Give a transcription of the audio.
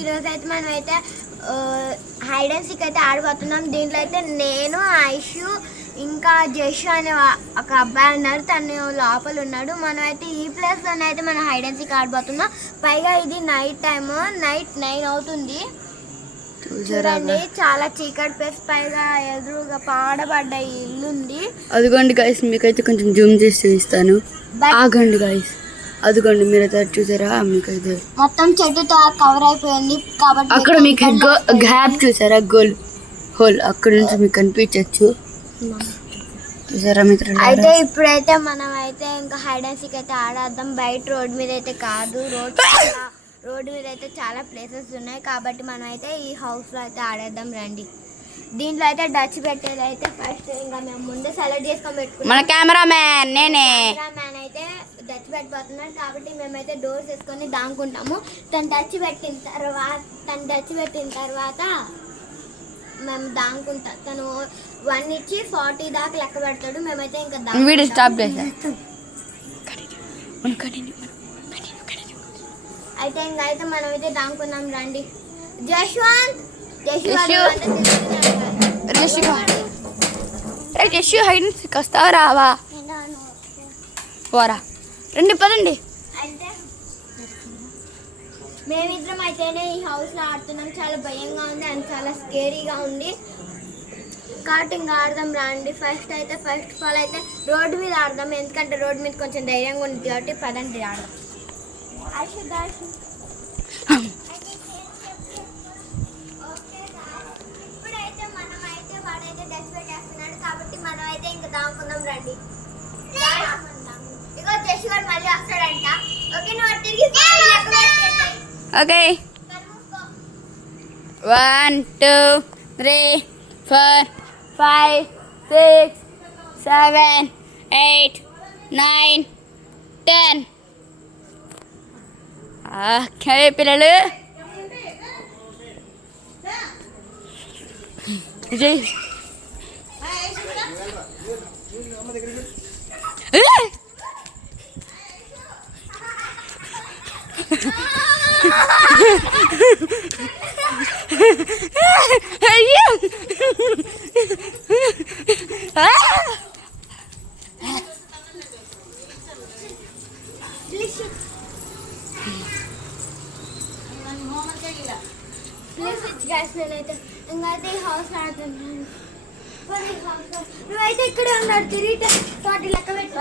ఈరోజు అయితే మనం అయితే హైడ్ అండ్ సీక్ అయితే ఆడబోతున్నాం. దీంట్లో అయితే నేను, ఐషు, ఇంకా జష్ అనే ఒక అబ్బాయి ఉన్నారు, తను లోపల ఉన్నాడు. మనం అయితే ఈ ప్లేస్లోనే అయితే మనం హైడ్ అండ్ సీక్ ఆడబోతున్నాం. పైగా ఇది నైట్ టైమ్, నైట్ 9 అవుతుంది. చూడండి చాలా చీకటి ప్లేస్, పైగా ఎదురుగా పాడబడ్డ ఇల్లు ఉంది. అదిగోండి గైస్, మీకైతే కొంచెం జూమ్ చేసి చూపిస్తాను. ఆగండి గైస్, అదిగోండి మీరైతే చూసారా, మీకైతే మొత్తం చెట్టుతో కవర్ అయిపోయింది కాబట్టి అక్కడ మీకు గ్యాప్ చూసారా, హోల్ అక్కడ నుంచి మీకు కనిపించచ్చు. చూసారా మిత్రులు? అయితే ఇప్పుడైతే మనం అయితే ఇంకా హైడ్ అండ్ సీక్ అయితే ఆడేద్దాం. బయట రోడ్ మీద అయితే కాదు, రోడ్ మీద అయితే చాలా ప్లేసెస్ ఉన్నాయి కాబట్టి మనం అయితే ఈ హౌస్లో అయితే ఆడేద్దాం రండి. దీంట్లో అయితే డచ్ పెట్టేది అయితే ఫస్ట్ ఇంకా మేము ముందే సెలెక్ట్ చేసుకొని పెట్టుకున్నాం. మన కెమెరామ్యాన్ నేనే. కెమెరామ్యాన్ అయితే డచ్ పెట్టిపోతున్నాడు కాబట్టి మేమైతే డోర్స్ వేసుకొని దాంకుంటాము. తను డచ్ పెట్టిన తర్వాత మేము దాంకుంటాం. తను 1 నుంచి 40 దాకా లెక్క పెడతాడు. మేమైతే ఇంకా వీడియో స్టాప్ చేసాం. అయితే ఇంకైతే మనం అయితే దాంకున్నాం రండి. జశ్వంత్ హైడ్ అండ్ సీక్ వస్తావా రావా? పోరా రండి పదండి. అయితే మేమిద్దరం అయితేనే ఈ హౌస్లో ఆడుతున్నాం. చాలా భయంగా ఉంది అండ్ చాలా స్కేరీగా ఉంది కాబట్టి ఇంకా ఆడదాం రండి. ఫస్ట్ ఆఫ్ ఆల్ అయితే రోడ్డు మీద ఆడదాం, ఎందుకంటే రోడ్డు మీద కొంచెం ధైర్యంగా ఉంది కాబట్టి పదండి ఆడదాం. ఇప్పుడైతే మనం అయితే వాడైతే డచ్ పెట్టేస్తున్నాడు కాబట్టి మనం అయితే ఇంకా దాముకుందాం రండి. ఇగో జష్ గారు మళ్ళీ వస్తాడంట. ఓకే, నువ్వు తిరిగి ఓకే 1 2 3 4 5 6 7 8 9 10. ఓకే పిల్లలు, విజయ్ అయ్యో నేనైతే ఇంకైతే ఈ హౌస్ ఆడుతున్నాను. నువ్వైతే ఇక్కడే ఉన్నాడు, తిరిగి 40 లెక్క పెట్టు.